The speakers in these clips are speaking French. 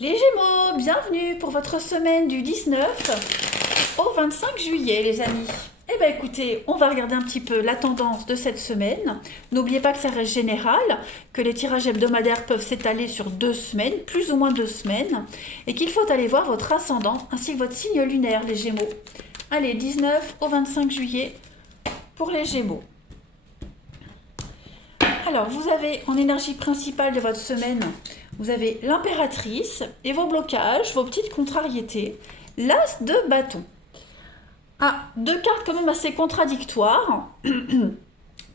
Les Gémeaux, bienvenue pour votre semaine du 19 au 25 juillet, les amis. Eh bien écoutez, on va regarder un petit peu la tendance de cette semaine. N'oubliez pas que ça reste général, que les tirages hebdomadaires peuvent s'étaler sur 2 semaines, plus ou moins 2 semaines, et qu'il faut aller voir votre ascendant ainsi que votre signe lunaire, les Gémeaux. Allez, 19 au 25 juillet pour les Gémeaux. Alors, vous avez en énergie principale de votre semaine, vous avez l'impératrice et vos blocages, vos petites contrariétés, l'as de bâton. Ah, deux cartes quand même assez contradictoires,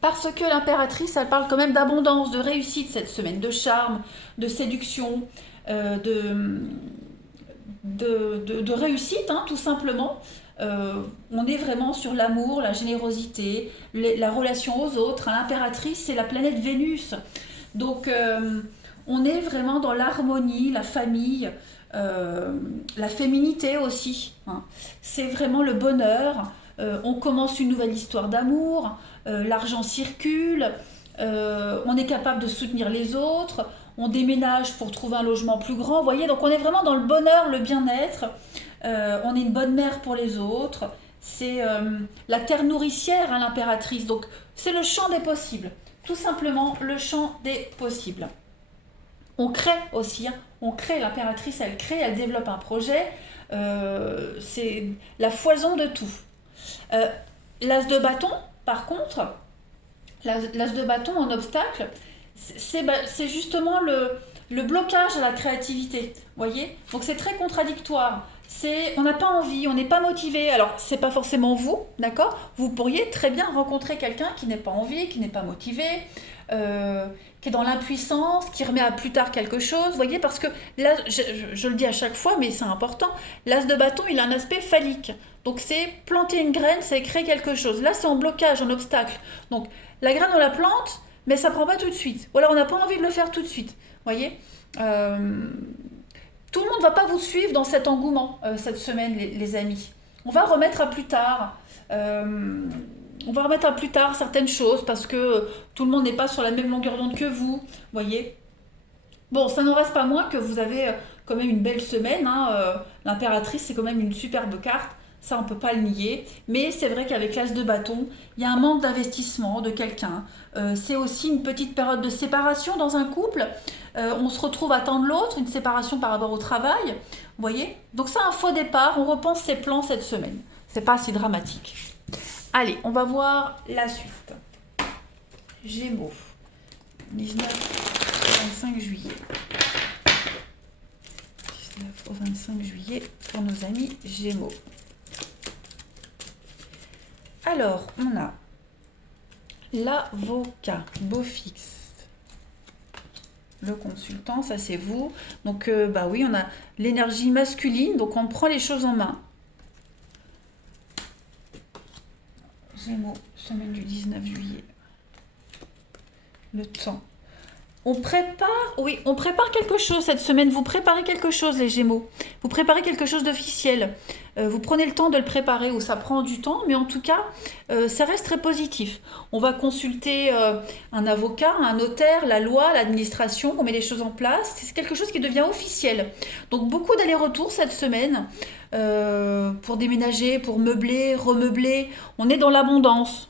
parce que l'impératrice, elle parle quand même d'abondance, de réussite cette semaine, de charme, de séduction, de réussite, hein, tout simplement. On est vraiment sur l'amour, la générosité, la relation aux autres. L'impératrice, c'est la planète Vénus. Donc, on est vraiment dans l'harmonie, la famille, la féminité aussi, hein. C'est vraiment le bonheur. On commence une nouvelle histoire d'amour, l'argent circule, on est capable de soutenir les autres, on déménage pour trouver un logement plus grand. Vous voyez, donc on est vraiment dans le bonheur, le bien-être. On est une bonne mère pour les autres. C'est la terre nourricière, hein, l'impératrice. Donc c'est le champ des possibles. Tout simplement le champ des possibles. On crée aussi, hein. On crée, l'impératrice, elle crée, elle développe un projet. C'est la foison de tout. Euh, L'as de bâton, par contre, l'as de bâton en obstacle, c'est justement le blocage à la créativité. Vous voyez? Donc c'est très contradictoire. On n'a pas envie, on n'est pas motivé. Alors, c'est pas forcément vous, d'accord? Vous pourriez très bien rencontrer quelqu'un qui n'est pas envie, qui n'est pas motivé, euh, qui est dans l'impuissance, qui remet à plus tard quelque chose. Vous voyez? Parce que là, je le dis à chaque fois, mais c'est important. L'as de bâton, il a un aspect phallique. Donc, c'est planter une graine, c'est créer quelque chose. Là, c'est en blocage, en obstacle. Donc, la graine, on la plante, mais ça prend pas tout de suite. Ou alors, on n'a pas envie de le faire tout de suite. Vous voyez? Euh, Tout le monde ne va pas vous suivre dans cet engouement cette semaine, les amis. On va remettre à plus tard. euh, on va remettre à plus tard certaines choses parce que tout le monde n'est pas sur la même longueur d'onde que vous. Voyez. Bon, ça n'en reste pas moins que vous avez quand même une belle semaine, hein. L'impératrice, c'est quand même une superbe carte. Ça, on ne peut pas le nier. Mais c'est vrai qu'avec l'as de bâton, il y a un manque d'investissement de quelqu'un. C'est aussi une petite période de séparation dans un couple. On se retrouve à attendre l'autre, une séparation par rapport au travail. Vous voyez? Donc c'est un faux départ. On repense ses plans cette semaine. C'est pas si dramatique. Allez, on va voir la suite. Gémeaux. 19 au 25 juillet. 19 au 25 juillet pour nos amis Gémeaux. Alors, on a l'avocat, beau fixe. Le consultant, ça c'est vous. Donc, bah oui, on a l'énergie masculine, donc on prend les choses en main. Gémeaux, semaine du 19 juillet. Le temps. On prépare, oui, on prépare quelque chose cette semaine. Vous préparez quelque chose, les Gémeaux. Vous préparez quelque chose d'officiel. Vous prenez le temps de le préparer, ou ça prend du temps, mais en tout cas, ça reste très positif. On va consulter un avocat, un notaire, la loi, l'administration, on met les choses en place. C'est quelque chose qui devient officiel. Donc beaucoup d'allers-retours cette semaine pour déménager, pour meubler, remeubler. On est dans l'abondance,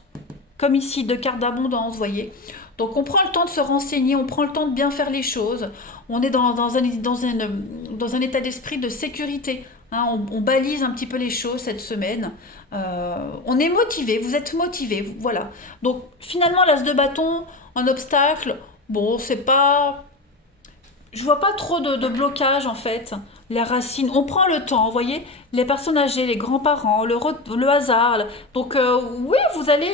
comme ici, deux cartes d'abondance, vous voyez. Donc on prend le temps de se renseigner, on prend le temps de bien faire les choses, on est dans un état d'esprit de sécurité, hein. On balise un petit peu les choses cette semaine. On est motivé, vous êtes motivé, voilà. Donc finalement l'as de bâton, en obstacle, bon c'est pas... Je vois pas trop de blocage en fait. Les racines, on prend le temps, vous voyez, les personnes âgées, les grands-parents, le hasard. Donc oui, vous allez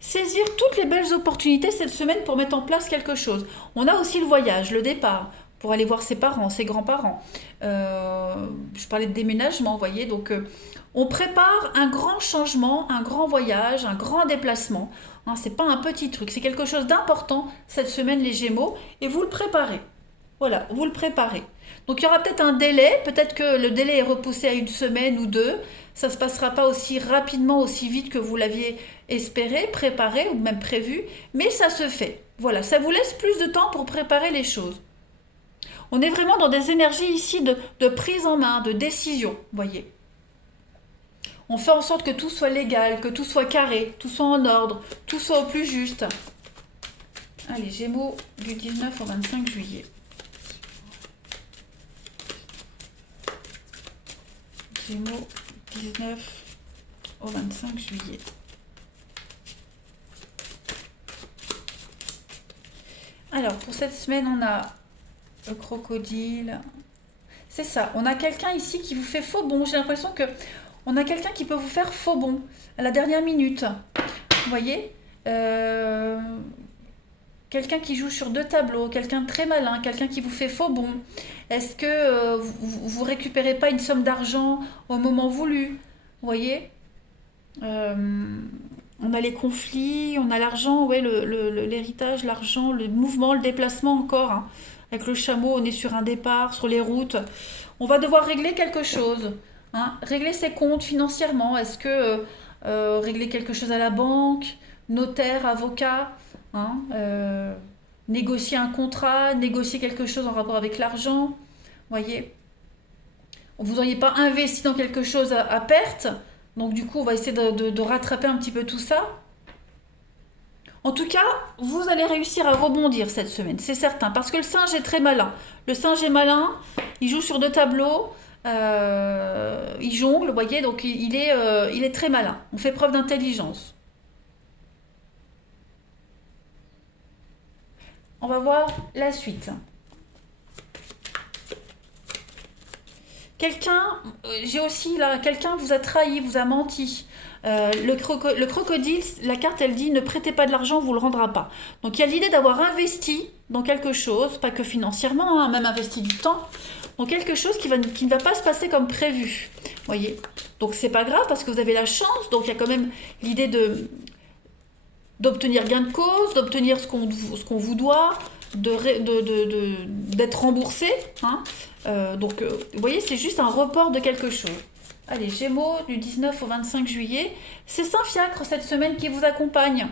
saisir toutes les belles opportunités cette semaine pour mettre en place quelque chose. On a aussi le voyage, le départ, pour aller voir ses parents, ses grands-parents. Je parlais de déménagement, vous voyez, donc on prépare un grand changement, un grand voyage, un grand déplacement. Hein, c'est pas un petit truc, c'est quelque chose d'important cette semaine, les Gémeaux, et vous le préparez. Voilà, vous le préparez. Donc il y aura peut-être un délai, peut-être que le délai est repoussé à une semaine ou deux. Ça ne se passera pas aussi rapidement, aussi vite que vous l'aviez espéré, préparé ou même prévu, mais ça se fait. Voilà, ça vous laisse plus de temps pour préparer les choses. On est vraiment dans des énergies ici de prise en main, de décision, vous voyez. On fait en sorte que tout soit légal, que tout soit carré, tout soit en ordre, tout soit au plus juste. Allez, Gémeaux du 19 au 25 juillet. Gémeaux 19 au 25 juillet. Alors, pour cette semaine, on a le crocodile. C'est ça, on a quelqu'un ici qui vous fait faux bond. J'ai l'impression que on a quelqu'un qui peut vous faire faux bond à la dernière minute. Vous voyez quelqu'un qui joue sur 2 tableaux, quelqu'un de très malin, quelqu'un qui vous fait faux bond. Est-ce que vous ne récupérez pas une somme d'argent au moment voulu? Vous voyez on a les conflits, on a l'argent, ouais, l'héritage, l'argent, le mouvement, le déplacement encore. Hein. Avec le chameau, on est sur un départ, sur les routes. On va devoir régler quelque chose. Hein. Régler ses comptes financièrement. Est-ce que régler quelque chose à la banque, notaire, avocat, hein, négocier un contrat, négocier quelque chose en rapport avec l'argent. Voyez, vous n'auriez pas investi dans quelque chose à perte. Donc du coup, on va essayer de rattraper un petit peu tout ça. En tout cas, vous allez réussir à rebondir cette semaine, c'est certain. Parce que le singe est très malin. Le singe est malin, il joue sur 2 tableaux, il jongle, vous voyez, donc il est très malin. On fait preuve d'intelligence. On va voir la suite. J'ai aussi là, quelqu'un vous a trahi, vous a menti. Le crocodile, la carte elle dit ne prêtez pas de l'argent, on vous le rendra pas. Donc il y a l'idée d'avoir investi dans quelque chose, pas que financièrement, hein, même investi du temps, dans quelque chose qui ne va pas se passer comme prévu. Voyez. Donc c'est pas grave parce que vous avez la chance, donc il y a quand même l'idée d'obtenir gain de cause, d'obtenir ce qu'on vous doit, d'être remboursé. Hein. Donc, vous voyez, c'est juste un report de quelque chose. Allez, Gémeaux, du 19 au 25 juillet. C'est Saint-Fiacre cette semaine qui vous accompagne.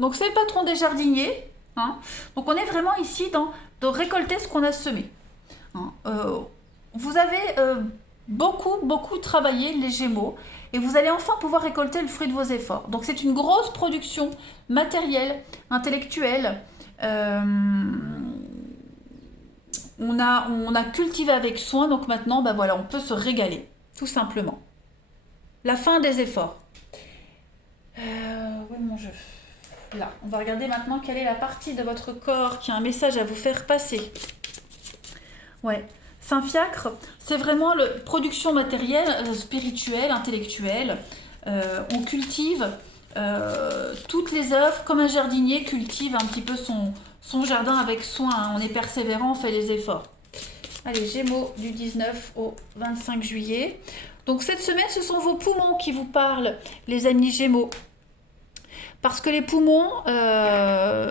Donc, c'est le patron des jardiniers. Hein. Donc, on est vraiment ici de récolter ce qu'on a semé. Hein. Vous avez beaucoup travaillé, les Gémeaux, et vous allez enfin pouvoir récolter le fruit de vos efforts. Donc, c'est une grosse production matérielle, intellectuelle. On a cultivé avec soin, donc maintenant, ben voilà, on peut se régaler, tout simplement. La fin des efforts. Où est mon jeu? Là, on va regarder maintenant quelle est la partie de votre corps qui a un message à vous faire passer. Ouais, Saint-Fiacre, c'est vraiment la production matérielle, spirituelle, intellectuelle. On cultive toutes les œuvres, comme un jardinier cultive un petit peu son jardin avec soin. Hein. On est persévérant, on fait les efforts. Allez, Gémeaux du 19 au 25 juillet. Donc cette semaine, ce sont vos poumons qui vous parlent, les amis Gémeaux. Parce que les poumons,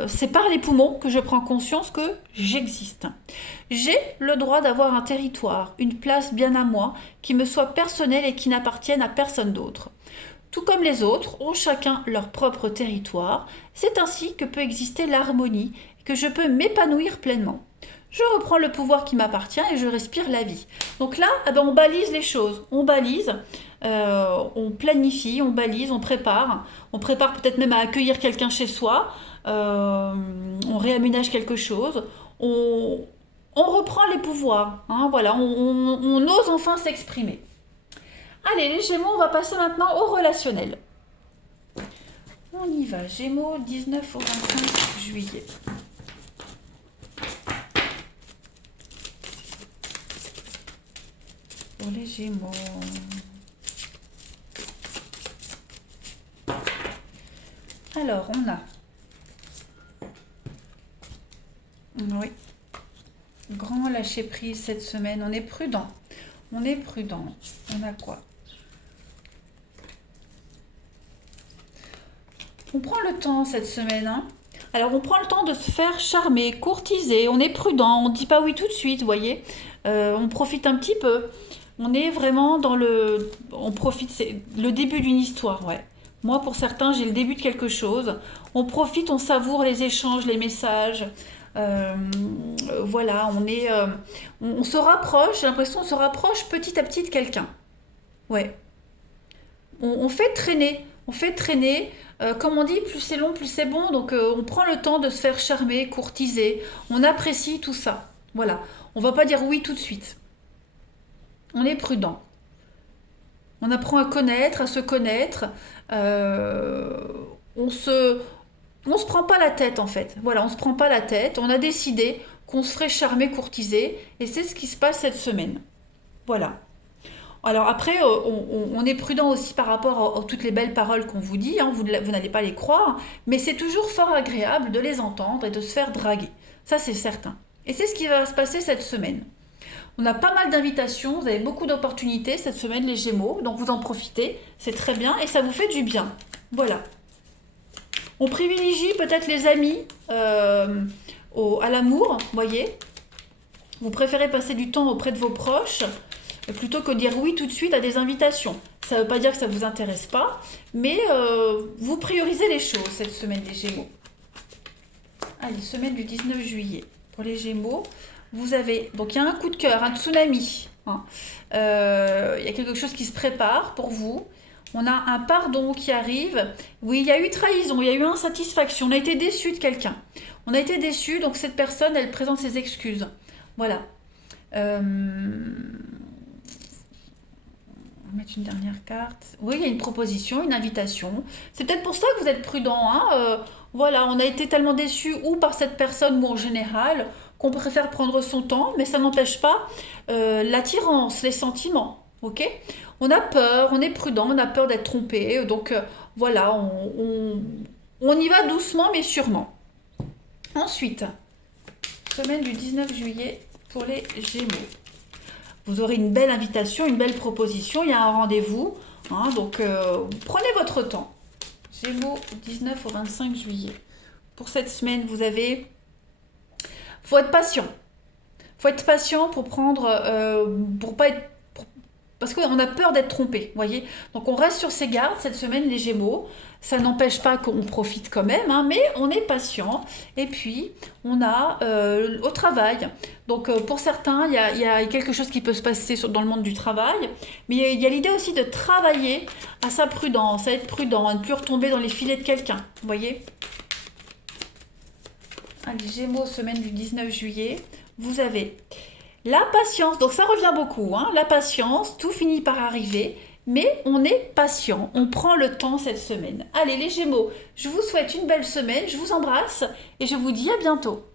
c'est par les poumons que je prends conscience que j'existe. J'ai le droit d'avoir un territoire, une place bien à moi, qui me soit personnelle et qui n'appartienne à personne d'autre. Tout comme les autres ont chacun leur propre territoire, c'est ainsi que peut exister l'harmonie et que je peux m'épanouir pleinement. Je reprends le pouvoir qui m'appartient et je respire la vie. Donc là, on balise les choses, on balise, on planifie, on balise, on prépare peut-être même à accueillir quelqu'un chez soi, on réaménage quelque chose, on reprend les pouvoirs, hein, voilà, on ose enfin s'exprimer. Allez, les Gémeaux, on va passer maintenant au relationnel. On y va, Gémeaux, 19 au 25 juillet. Pour les Gémeaux. Alors, on a... Oui. Grand lâcher-prise cette semaine. On est prudent. On est prudent. On a quoi? On prend le temps cette semaine, hein. Alors on prend le temps de se faire charmer, courtiser, on est prudent, on ne dit pas oui tout de suite, vous voyez. On profite un petit peu. On est vraiment dans le... On profite, c'est le début d'une histoire, ouais. Moi, pour certains, j'ai le début de quelque chose. On profite, on savoure les échanges, les messages. Voilà, on se rapproche, j'ai l'impression qu'on se rapproche petit à petit de quelqu'un. Ouais. On fait traîner, comme on dit, plus c'est long, plus c'est bon. Donc on prend le temps de se faire charmer, courtiser. On apprécie tout ça. Voilà. On va pas dire oui tout de suite. On est prudent. On apprend à connaître, à se connaître. Euh, on se, on se prend pas la tête en fait. Voilà, on se prend pas la tête. On a décidé qu'on se ferait charmer, courtiser. Et c'est ce qui se passe cette semaine. Voilà. Alors après, on est prudent aussi par rapport à toutes les belles paroles qu'on vous dit, hein, vous n'allez pas les croire, mais c'est toujours fort agréable de les entendre et de se faire draguer. Ça, c'est certain. Et c'est ce qui va se passer cette semaine. On a pas mal d'invitations, vous avez beaucoup d'opportunités cette semaine, les Gémeaux, donc vous en profitez, c'est très bien et ça vous fait du bien. Voilà. On privilégie peut-être les amis à l'amour, voyez. Vous préférez passer du temps auprès de vos proches plutôt que de dire oui tout de suite à des invitations. Ça ne veut pas dire que ça ne vous intéresse pas, mais vous priorisez les choses cette semaine des Gémeaux. Allez, semaine du 19 juillet. Pour les Gémeaux, vous avez... Donc il y a un coup de cœur, un tsunami. Hein. Il y a quelque chose qui se prépare pour vous. On a un pardon qui arrive. Oui, il y a eu trahison, il y a eu insatisfaction. On a été déçu de quelqu'un. On a été déçu, donc cette personne, elle présente ses excuses. Voilà. On va mettre une dernière carte. Oui, il y a une proposition, une invitation. C'est peut-être pour ça que vous êtes prudent. Hein. Voilà, on a été tellement déçus ou par cette personne ou en général qu'on préfère prendre son temps, mais ça n'empêche pas l'attirance, les sentiments. Ok? On a peur, on est prudent, on a peur d'être trompé. Donc voilà, on y va doucement mais sûrement. Ensuite, semaine du 19 juillet pour les Gémeaux. Vous aurez une belle invitation, une belle proposition, il y a un rendez-vous. Hein, donc prenez votre temps. Gémeaux, 19 au 25 juillet. Pour cette semaine, vous avez... Faut être patient. Faut être patient pour prendre... pour pas être... Parce qu'on a peur d'être trompé, voyez. Donc on reste sur ses gardes cette semaine, les Gémeaux. Ça n'empêche pas qu'on profite quand même, hein, mais on est patient. Et puis, on a au travail. Donc pour certains, il y a quelque chose qui peut se passer dans le monde du travail. Mais il y a l'idée aussi de travailler à sa prudence, à être prudent, à ne plus retomber dans les filets de quelqu'un, vous voyez. Allez, Gémeaux, semaine du 19 juillet. Vous avez... La patience, donc ça revient beaucoup, hein, la patience, tout finit par arriver, mais on est patient, on prend le temps cette semaine. Allez les Gémeaux, je vous souhaite une belle semaine, je vous embrasse et je vous dis à bientôt.